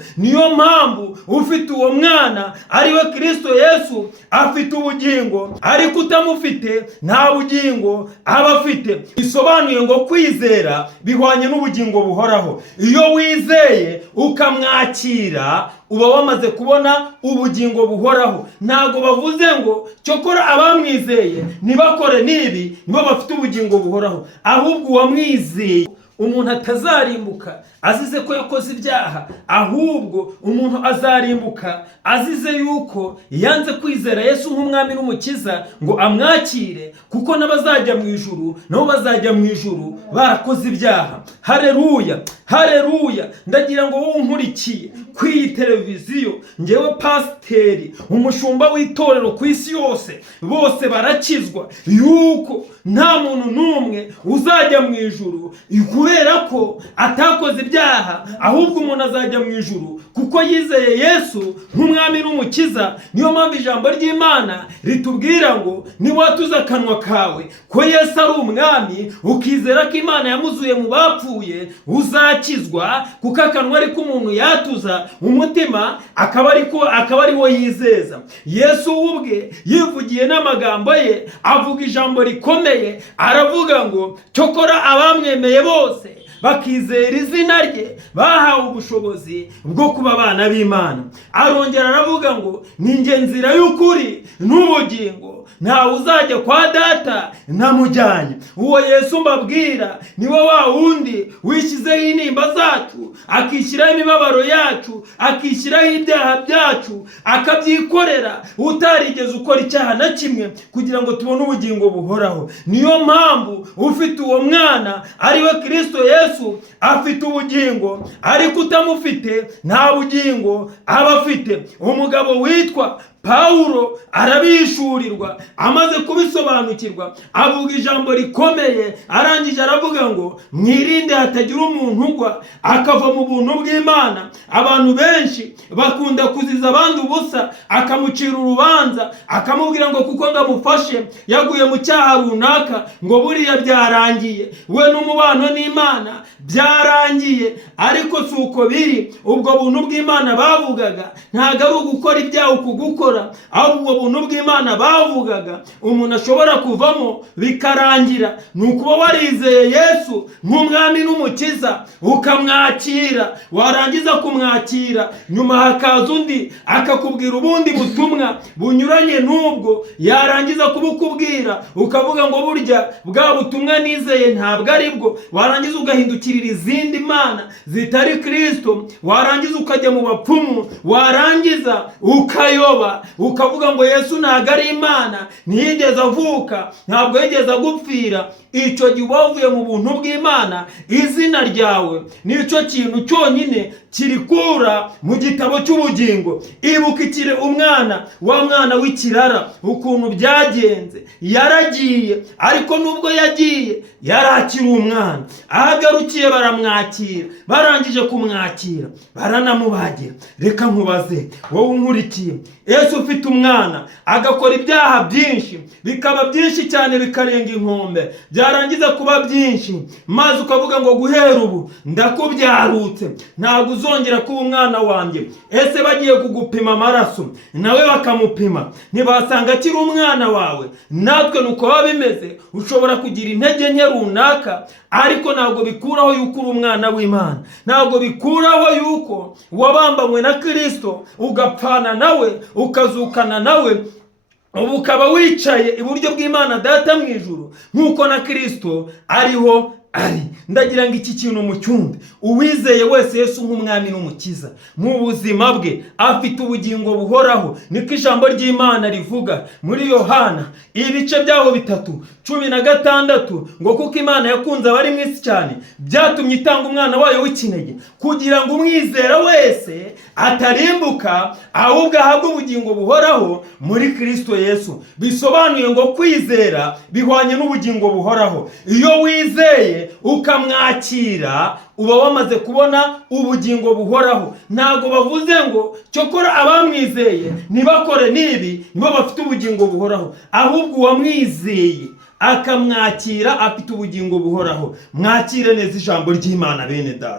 buhoraho. Niyo mpamvu ufite uwo mwana ariwe Kristo Yesu afite ubugingo, ariko utamufite nta bugingo aba afite. Bisobanuye ngo kwizera bihwanye n'ubugingo buhoraho. Iyo wizeye ukamwakira uba wamaze kubona ubugingo buhoraho. Ntago bavuze ngo cyokora abamwizeye ntibakore nibi nibo bafite ubugingo buhoraho, ahubwo uwamwizeye umuntu atazarimbuka azize ko yakoze ibyaha, ahubwo umuntu azarimbuka azize yuko yanze kwizera Yesu nk'umwami n'umukiza ngo amwakire, kuko n'abazajya mu ijuru nabo bazajya mu ijuru barakoze ibyaha. Haleluya, haleluya. Ndagira ngo wowe unkurikiye ku iyi televiziyo, ngewe pasiteri, umushumba w'itorero ku isi yose, bose barakizwa yuko nta muntu n'umwe uzajya mu ijuru kubera ko atakoze ibyaha, ahubwo umuntu azajya mu ijuru kuko yizeye Yesu nk'umwami n'umukiza. Niyo mpamvu ijambo ry'Imana ritubwira ngo niwatuza akanwa kawe ko Yesu ari umwami, ukizera ko Imana yamuzuye mu bapfuye, uzakizwa. Kuko akanwa ariko umuntu yatuza, umutima akaba ariwo yizeza. Yesu ubwe yivugiye n'amagambo ye, avuga ijambo rikomeye, aravuga ngo cyokora abamwemeye bose bakizera izina rye bahawe ubushobozi bwo kuba abana b'Imana. Arongera aravuga ngo ni njye nzira y'ukuri n'ubugingo, ntawe uzajya kwa data ntamujyanye. Uwo Yesu mbabwira niwe wa wundi wishyizeho intimba zacu, akishyiraho imibabaro yacu, akishyiraho ibyaha byacu, akabyikorera, utarigeze ukora icyaha na kimwe, kugira ngo tubone ubugingo buhoraho. Niyo mpamvu ufite uwo mwana ariwe Kristo Yesu afite ubugingo, ariko utamufite nta bugingo aba afite. Umugabo witwa Pawulo arabishurirwa, amaze kubisobanukirwa avuga ijambo rikomeye, arangije aravuga ngo mwirinde hatagira umuntu ugwa akava mu buntu bw'Imana. Abantu benshi bakunda kuziza abandi ubusa, akamucira urubanza, akamubwira ngo kuko ndamufashe yaguye mu cyaha runaka ngo buriya byarangiye, we n'umubano n'Imana byarangiye. Ariko si uko biri. Ubwo buntu bw'Imana bavugaga ntago ari ugukora ibyaha ukugukora, ahubwo ubwo buntu bw'Imana bavugaga umuntu ashobora kuvamo bikarangira ni ukuba warizeye Yesu nk'umwami n'umukiza, ukamwakira. Warangiza kumwakira, nyuma hakaza undi akakubwira ubundi butumwa bunyuranye n'ubwo, yarangiza kubukubwira ukavuga ngo burya bwa butumwa nizeye ntabwo ari bwo. Warangiza ugahindukirira izindi mana zitari Kristo, warangiza ukajya mu bapfumu, warangiza ukayoba, ukavuga ngo Yesu ntabwo ari Imana, ntiyigeze avuka, ntabwo yigeze agupfira. Icyo gihe ubavuye mu buntu bw'Imana, izina ryawe nicyo kintu cyonyine kirikura mu gitabo cy'ubugingo. Ibukikire umwana, wa mwana w'ikirara, ukuntu byagenze. Yaragiye, ariko nubwo yagiye yarakiri umwana. Ahagarukiye baramwakira, barangije kumwakira baranamubagira. Reka nkubaze wowe unkurikiye, Yesu ufite umwana agakora ibyaha byinshi, bikaba byinshi cyane bikarenga inkombe, byarangiza kuba byinshi, maze ukavuga ngo guhera ubu ndakubyarutse, ntabwo uzongera kuba umwana wanjye. Ese bagiye kugupima amaraso nawe bakamupima, ntibasanga akiri umwana wawe? Natwe nuko baba bimeze. Ushobora kugira intege nke runaka, ariko ntabwo bikuraho yuko uri umwana w'Imana. Ntabwo bikuraho yuko wabambanywe na Kristo, ugapfana nawe, ukazukana nawe, ubu ukaba wicaye iburyo bw'Imana Data mu ijuru, nk'uko na Kristo ariho ari. Ndagira ngo iki kintu mucyumve. Uwizeye wese Yesu nk'umwami n'umukiza mu buzima bwe afite ubugingo buhoraho. Niko ijambo ry'Imana rivuga muri Yohana ibice byaho 3:16 ngo kuko Imana yakunze abari mu isi cyane byatumye itanga umwana wayo w'ikinege, kugira ngo umwizera wese atarimbuka, ahubwo ahabwe ubugingo buhoraho muri Kristo Yesu. Bisobanuye ngo kwizera bihwanye n'ubugingo buhoraho. Iyo wizeye ukamwakira uba wamaze kubona ubugingo buhoraho. Ntago bavuze ngo cyokora abamwizeye ntibakore nibi nibo bafite ubugingo buhoraho, ahubwo uwamwizeye akamwakira afite ubugingo buhoraho. Mwakire neza ijambo ry'Imana bene data.